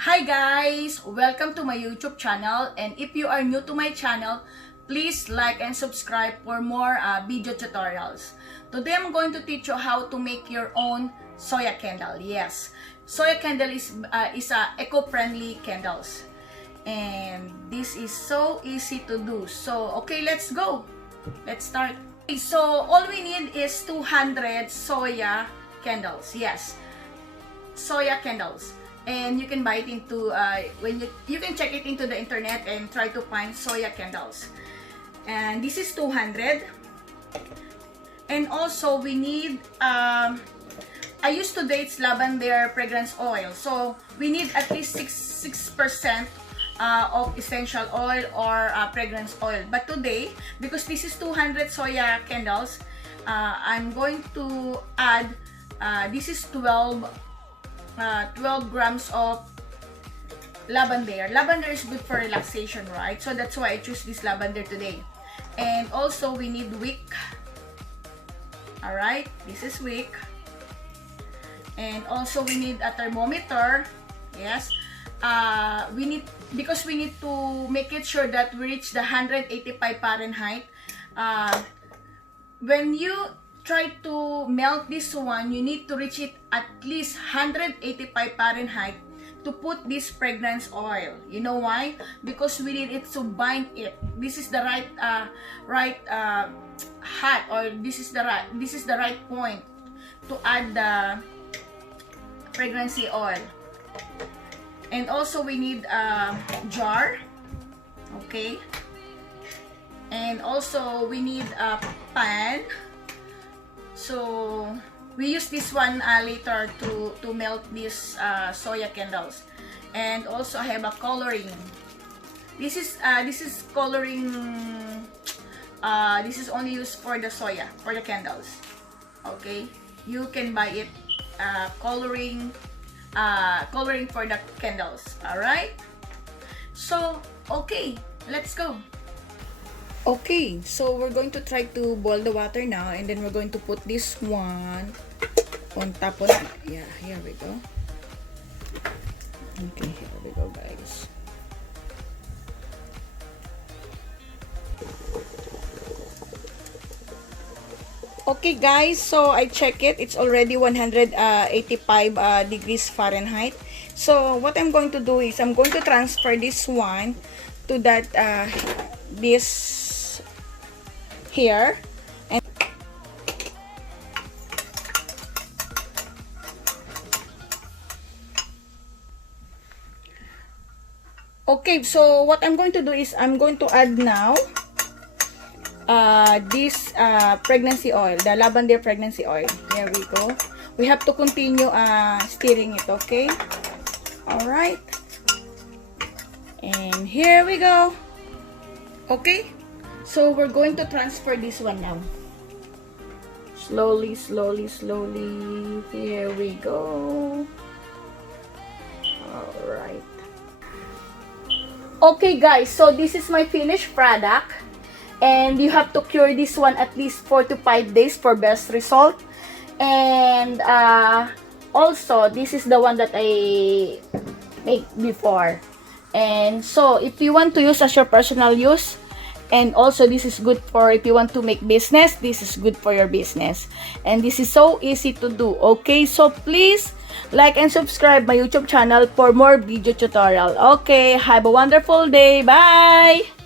Hi guys! Welcome to my YouTube channel, and if you are new to my channel, please like and subscribe for more video tutorials. Today I'm going to teach you how to make your own soya candle. Yes, soya candle is eco-friendly candles, and this is so easy to do. So okay, let's go. Let's start. Okay, so all we need is 200 soya candles. Yes, soya candles. And you can buy it into when you can check it into the internet and try to find soya candles. And this is 200. And also we need I used today it's lavender fragrance oil, so we need at least 6% of essential oil or fragrance oil. But today, because this is 200 soya candles, I'm going to add this is 12 grams of lavender. Lavender is good for relaxation, right? So that's why I choose this lavender today. And also we need wick. Alright, this is wick. And also we need a thermometer. Yes. Because we need to make it sure that we reach the 185 Fahrenheit. When you try to melt this one, you need to reach it at least 185 Fahrenheit to put this fragrance oil. You know why? Because we need it to bind it. This is the right hot, or this is the right point to add the fragrance oil. And also we need a jar. Okay. And also we need a pan. So we use this one later to melt these soya candles. And also I have a coloring. This is coloring. This is only used for the soya, for the candles. Okay, you can buy it coloring for the candles. All right. So okay, let's go. Okay, so we're going to try to boil the water now, and then we're going to put this one on top of it. Yeah, here we go. Okay, here we go, guys. Okay, guys, so I check it. It's already 185 degrees Fahrenheit. So what I'm going to do is I'm going to transfer this one to that this here. And okay, so what I'm going to do is I'm going to add now this pregnancy oil, the lavender pregnancy oil. Here we go. We have to continue stirring it, okay? All right. And here we go. Okay. So we're going to transfer this one now. Slowly, slowly, slowly. Here we go. Alright. Okay guys, so this is my finished product. And you have to cure this one at least 4 to 5 days for best result. And also, this is the one that I made before. And so, if you want to use as your personal use, and also this is good for if you want to make business, this is good for your business. And this is so easy to do. Okay, so please like and subscribe my YouTube channel for more video tutorial. Okay, have a wonderful day. Bye!